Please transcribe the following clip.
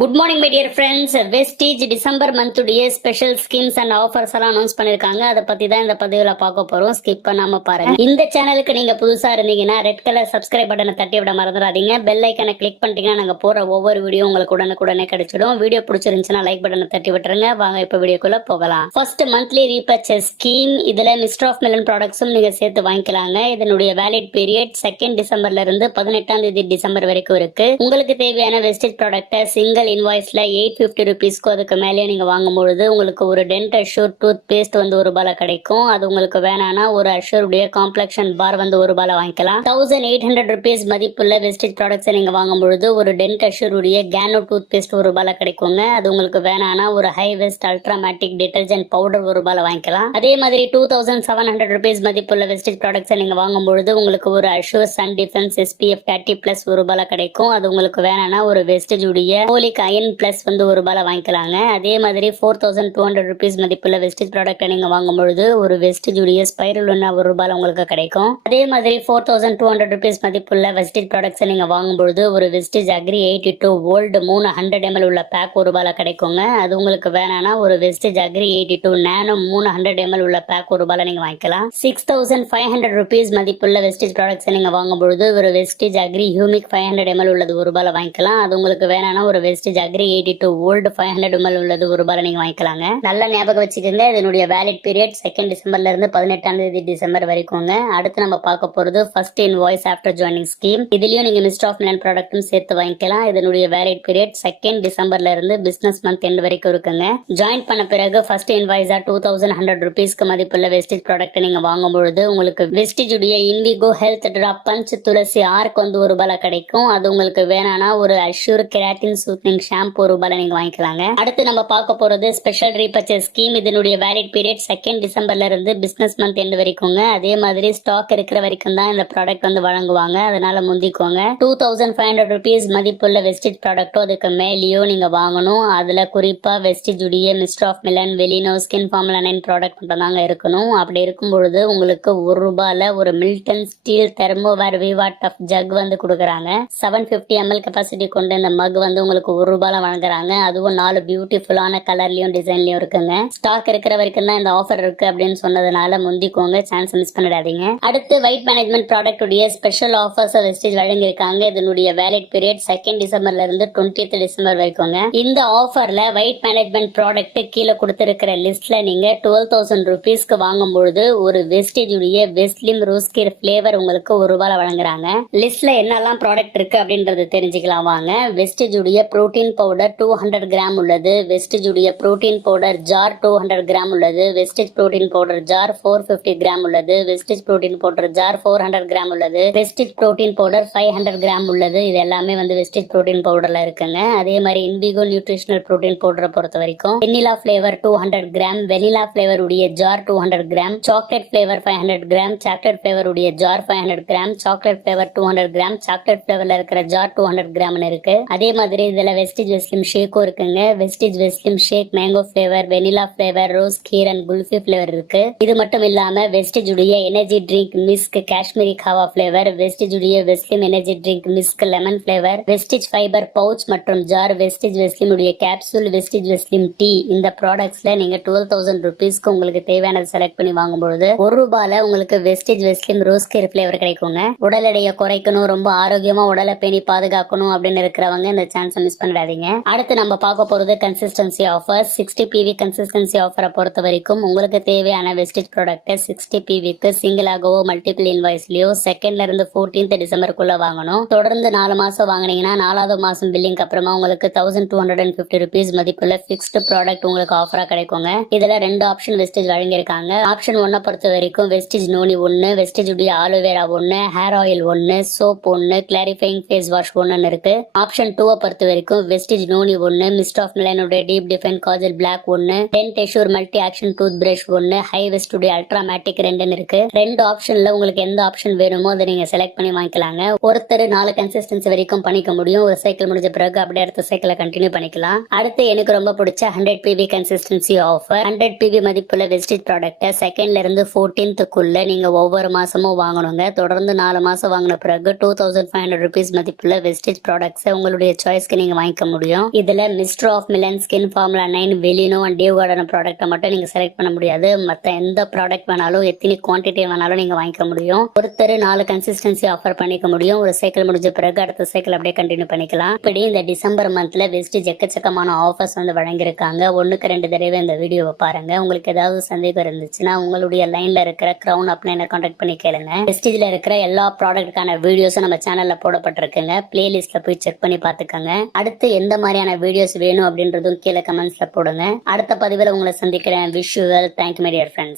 Good morning my dear friends. Vestige December மந்த்துடைய special schemes and offers எல்லாம் announce பண்ணிருக்காங்க. அதை பத்தி தான் இந்த பதிவுல பார்க்க போறோம். ஸ்கிப் பண்ணாம பாருங்க. இந்த சேனலுக்கு நீங்க புதுசா இருந்தீங்கன்னா ரெட் கலர் சப்ஸ்கிரைப் பட்டனை தட்டி விட மறந்துடாதீங்க. பெல் ஐக்கனை கிளிக் பண்ணிட்டீங்கன்னா நாங்க போற ஒவ்வொரு வீடியோ உங்களுக்கு உடனுக்குடனே கிடைச்சிடும். வீடியோ பிடிச்சிருந்துச்சுன்னா லைக் பட்டனை தட்டி விட்டுருங்க. வாங்க இப்ப வீடியோக்குள்ள போகலாம். First monthly repurchase scheme. இதுல மிஸ்டர் ஆஃப் மெலன் ப்ராடக்ட்ஸும் நீங்க சேர்த்து வாங்கிக்கலாங்க. இதனுடைய வேலிட் பீரியட் 2 டிசம்பர்ல இருந்து 18 டிசம்பர் வரைக்கும் இருக்கு. உங்களுக்கு தேவையான வெஸ்டேஜ் ப்ராடக்ட்டை சிங்கிள் இன்வாய்ஸ்ல 850 ருபீஸ்க்கு அதுக்கு மேலே நீங்க வாங்கும்பொழுது உங்களுக்கு ஒரு டென்ட் அஷ்யூர் டூத் பேஸ்ட் வந்து ₹1 கிடைக்கும். அது உங்களுக்கு வேணானா ஒரு அஷ்யூருடைய காம்ப்ளெக்ஷன் பார் வந்து ₹1 வாங்கிக்கலாம். 1800 ருபீஸ் மதிப்புள்ள வெஸ்டேஜ் ப்ராடக்ட்ஸ் நீங்க வாங்கும்பொழுது ஒரு டென்ட் அஷ்யூருடைய கேனோ டூத் பேஸ்ட் ₹1 கிடைக்குங்க. அது உங்களுக்கு வேணானா ஒரு ஹை வெஸ்ட் அல்ட்ராமேட்டிக் டிடர்ஜென்ட் பவுடர் ₹1 வாங்கிக்கலாம். அதே மாதிரி 2700 ருபீஸ் மதிப்புள்ள வெஸ்டேஜ் ப்ராடக்ட்ஸ் நீங்க வாங்கும்பொழுது உங்களுக்கு ஒரு அஷ்யூர் சன் டிஃபென்ஸ் SPF 30+ ₹1 கிடைக்கும். அது உங்களுக்கு வேணானா ஒரு வெஸ்டேஜ் உடைய அயன் பிளஸ் வந்து ₹1 வாங்கிக்கலாங்க. அதே மாதிரி 4200 ருபீஸ் மதிப்புள்ள வெஸ்டேஜ் ப்ராடக்ட் நீங்க வாங்கும்பொழுது ஒரு வெஸ்டேஜ் உடைய ஸ்பைரலுன்னா ₹1 உங்களுக்கு கிடைக்கும். அதே மாதிரி 4200 ருபீஸ் மதிப்புள்ள வெஸ்டேஜ் ப்ராடக்ட்ஸ் நீங்க வாங்கும்பொழுது ஒரு வெஸ்டேஜ் அக்ரி 82 வோல்ட் 300 ml உள்ள பேக் ₹1 கிடைக்குங்க. அது உங்களுக்கு வேணானா ஒரு வெஸ்டேஜ் அக்ரி 82 நானோ 300 ml உள்ள பேக் ₹1 நீங்க வாங்கிக்கலாம். 6500 ருபீஸ் மதிப்புள்ள வெஸ்டேஜ் ப்ராடக்ட்ஸ் நீங்க வாங்கும்பொழுது ஒரு வெஸ்டேஜ் அக்ரி ஹியூமிக் 500 ml உள்ளது ₹1 வாங்கிக்கலாம். அது உங்களுக்கு வேணானா ஒரு வெஸ்டேஜ் அக்ரி 82 வோல்ட் 500 ml உள்ளது ₹1 நீங்க வாங்கிக்கலாங்க. நல்ல ஞாபகம் வச்சுக்கோங்க. இதனுடைய வேலிட் பீரியட் 2 டிசம்பர்ல இருந்து 18 டிசம்பர் வரைக்கும்ங்க. அடுத்து நம்ம பார்க்க போறது first invoice after joining scheme. இதுலயும் நீங்க மிஸ்டர் ஆஃப் மெலன் ப்ராடக்ட்டும் சேர்த்து வாங்கிக்கலாம். இதனுடைய வேலிட் பீரியட் 2 டிசம்பர்ல இருந்து பிசினஸ் மந்த் எண்ட் வரைக்கும் இருக்குங்க. ஜாயின் பண்ண பிறகு ஃபர்ஸ்ட் இன்வாய்ஸா 2100 ருபீஸ்க்கு மதிப்புள்ள வெஸ்டேஜ் ப்ராடக்ட் நீங்க வாங்கும்பொழுது உங்களுக்கு வெஸ்டேஜ் உடைய இண்டிகோ ஹெல்த் டிராப் பஞ்ச் துளசி ஆர்க் வந்து ₹1 கிடைக்கும். அது உங்களுக்கு வேணானா ஒரு அஷ்யூர் கெராட்டின் சூத்னிங் ஷாம்பு ₹1 நீங்க வாங்கிக்கலாங்க. அடுத்து நம்ம பார்க்க போறது ஸ்பெஷல் ரீபர்ச்சேஸ் ஸ்கீம். இதனுடைய வேலிட் பீரியட் 2 டிசம்பர்ல இருந்து பிசினஸ் மந்த் எண்ட் வரைக்கும்ங்க. அதே மாதிரி ஸ்டாக் இருக்கிற வரைக்கும் தான் இந்த ப்ராடக்ட் வந்து வழங்குவாங்க. அதனால முந்திக்கோங்க. 2500 ருபீஸ் மதிப்புள்ள வெஸ்டேஜ் ப்ராடக்ட்டோ அதுக்கு மேலேயோ நீங்க வாங்கணும். அதுல குறிப்பா வெஸ்டேஜ் உடைய mister of melon Velino skin formula 9 product மட்டும் தாங்க இருக்கணும். அப்படி இருக்கும் பொழுது உங்களுக்கு ₹1 ஒரு Milton steel thermoware Viva tough jug வந்து கொடுக்குறாங்க. 750 ml கெபாசிட்டி கொண்ட இந்த மக் வந்து உங்களுக்கு ₹1 வழங்குறாங்க. அதுவும் 4 பியூட்டிஃபுல்லான கலர்லயும் டிசைன்லயும் இருக்குங்க. ஸ்டாக் இருக்கிற வரைக்கும் தான் இந்த ஆஃபர் இருக்கு அப்படின்னு சொன்னதுனால முந்திக்கோங்க. சான்ஸ் மிஸ் பண்ணிடாதீங்க. அடுத்து வெயிட் மேனேஜ்மெண்ட் ப்ராடக்ட் உடைய ஸ்பெஷல் ஆஃபர்ஸ் வெஸ்டேஜ் வழங்கியிருக்காங்க. இதனுடைய வேலிட் பீரியட் 2 டிசம்பர்ல இருந்து 20 டிசம்பர் வரைக்கும்ங்க. இந்த ஆஃபர்ல வெயிட் மேனேஜ்மெண்ட் ப்ராடக்ட் கீழே கொடுத்திருக்கிற லிஸ்ட்ல நீங்க 12000 ருபீஸ்க்கு வாங்கும்பொழுது ஒரு வெஸ்டேஜ் உடைய வெஸ்லிம் ரோஸ்கேர் பிளேவர் உங்களுக்கு ₹1 வழங்குறாங்க. லிஸ்ட்ல என்னெல்லாம் ப்ராடக்ட் இருக்கு அப்படின்றது தெரிஞ்சுக்கலாம் வாங்க. வெஸ்டேஜ் உடைய புரோட்டீன் பவுடர் 200 கிராம் உள்ளது. வெஸ்டேஜ் உடைய புரோட்டீன் பவுடர் ஜார் 200 கிராம் உள்ளது. Vestige protein powder jar 450 gram உள்ளது. Vestige protein powder jar 400 gram உள்ளது. வெஸ்டேஜ் புரோட்டீன் பவுடர் 500 கிராம் உள்ளது. இது எல்லாமே வந்து வெஸ்டேஜ் புரோட்டீன் பவுடர்ல இருக்குங்க. அதே மாதிரி இண்டிகோ நியூட்ரிஷனல் புரோட்டீன் பவுடரை பொறுத்த வரைக்கும் vanilla flavour 200 gram, vanilla flavour உடைய jar 200 gram, chocolate flavour 500 gram, chocolate flavour உடைய jar 500 gram, chocolate flavour 200 gram, chocolate பிளேவர்ல இருக்கிற ஜார் 200 கிராம்னு இருக்கு. அதே மாதிரி இதுல வெஸ்டேஜ் வெஸ்லிம் ஷேக்கும் இருக்குங்க. Vestige Veslim shake mango flavour, vanilla flavour, rose kheer and kulfi flavour இருக்கு. இது மட்டும் இல்லாம வெஸ்டேஜ் உடைய எனர்ஜி ட்ரிங்க் மிஸ்க் காஷ்மீரி காவா பிளேவர், வெஸ்டேஜ் உடைய வெஸ்லிம் எனர்ஜி ட்ரிங்க் மிஸ்க் lemon flavour, Vestige fibre pouch மற்றும் ஜார், வெஸ்டேஜ் வெஸ்லிம் உடைய கேப்சூல், வெஸ்டேஜ் வெஸ்லிம் டீ. இந்த ப்ராடக்ட்ஸ்ல நீங்க 12000 ருபீஸ்க்கு உங்களுக்கு தேவையானது செலக்ட் பண்ணி வாங்கும்பொழுது ₹1 உங்களுக்கு வெஸ்டேஜ் வெஸ்லிம் ரோஸ் கீர் பிளேவர் கிடைக்குங்க. உடல் எடையை குறைக்கணும், ரொம்ப ஆரோக்கியமா உடலை பேணி பாதுகாக்கணும் அப்படின்னு இருக்கிறவங்க இந்த சான்ஸ் மிஸ் பண்ணிடாதீங்க. அடுத்து நம்ம பார்க்க போறது கன்சிஸ்டன்சி ஆஃபர். 60 PV கன்சிஸ்டன்சி ஆஃபரை பொறுத்த வரைக்கும் உங்களுக்கு தேவையான வெஸ்டேஜ் ப்ராடக்ட் 60 PVக்கு சிங்கிளாகவோ மல்டிபிள் இன்வாய்ஸ்லயோ 2ல இருந்து 14 டிசம்பருக்குள்ள வாங்கணும். தொடர்ந்து 4 மாசம் வாங்கினீங்கன்னா 4வது மாசம் பில்லிங் அப்புறமா உங்களுக்கு 1250 ருபீஸ் மதிப்புள்ள பிக்ஸ்டு ப்ராடக்ட் உங்களுக்கு ஆஃபரா கிடைக்குங்க. இதுல 2 ஆப்ஷன் வெஸ்டேஜ் வழங்கியிருக்காங்க. ஆப்ஷன் 1 பொறுத்த வரைக்கும் வெஸ்டேஜ் நோனி 1, வெஸ்டேஜ் உடைய aloe vera 1, hair oil 1, soap 1, clarifying face wash 1 இருக்கு. ஆப்ஷன் 2 பொறுத்த வரைக்கும் Vestige noni 1, mister of melon deep define kajal black 1, dent assure multi action toothbrush 1, ஹை வெஸ்ட் உடைய அல்ட்ராமேட்டிக் 2 இருக்கு. 2 ஆப்ஷன்ல உங்களுக்கு எந்த ஆப்ஷன் வேணுமோ அதை நீங்க செலக்ட் பண்ணி வாங்கிக்கலாங்க. ஒருத்தர் 4 கன்சிஸ்டன்சி வரைக்கும் பண்ணிக்க முடியும். ஒரு சைக்கிள் முடிஞ்ச பிறகு அப்படியே அடுத்த சைக்கிளை கண்டினியூ பண்ணிக்கலாம். அடுத்து எனக்கு ரொம்ப பிடிச்ச 100 PV கன்சிஸ்டன்சி ஆஃபர். 100 PV மதிப்புள்ள வெஸ்டேஜ் ப்ராடக்ட் 2ல இருந்து 14க்குள்ள நீங்க ஒவ்வொரு மாசமும் வாங்கணுங்க. தொடர்ந்து 4 மாசம் வாங்கின பிறகு 2500 ருபீஸ் மதிப்புள்ள வெஸ்டேஜ் ப்ராடக்ட்ஸ் உங்களுடைய சாய்ஸ்க்கு நீங்க வாங்கி வாங்கிக்க முடியும். இதுல mister of Milan, skin formula 9, Velino and dew garden ப்ராடக்ட்டை மட்டும் நீங்க செலக்ட் பண்ண முடியாது. மத்த எந்த ப்ராடக்ட் வேணாலும் எத்தனை குவான்டிட்டி வேணாலும் நீங்க வாங்கிக்க முடியும். ஒருத்தர் 4 கன்சிஸ்டன்சி ஆஃபர் பண்ணிக்க முடியும். ஒரு சைக்கிள் முடிஞ்ச பிறகு அடுத்த சைக்கிள் அப்படியே கண்டினியூ பண்ணிக்கலாம். இப்படி இந்த டிசம்பர் மந்த்ல வெஸ்டீஜ் எக்கச்சக்கமான ஆஃபர்ஸ் வழங்கியிருக்காங்க. 1க்கு 2 தடவை இந்த வீடியோவை பாருங்க. உங்களுக்கு ஏதாவது சந்தேகம் இருந்துச்சுன்னா உங்களுடைய லைன்ல இருக்கிற கிரவுன் அப்ளைனை கான்டாக்ட் பண்ணி கேளுங்க. வெஸ்டீஜ்ல இருக்கிற எல்லா ப்ராடக்ட்டுக்கான வீடியோஸும் நம்ம சேனல்ல போடப்பட்டிருக்குங்க. பிளேலிஸ்ட்ல போய் செக் பண்ணி பாத்துக்கோங்க. அடுத்து எந்த மாதிரியான வீடியோஸ் வேணும் அப்படின்றதும் கீழே கமெண்ட்ஸ்ல போடுங்க. அடுத்த பதிவுல உங்களை சந்திக்கிறேன். Wish you well. Thank you my dear friends.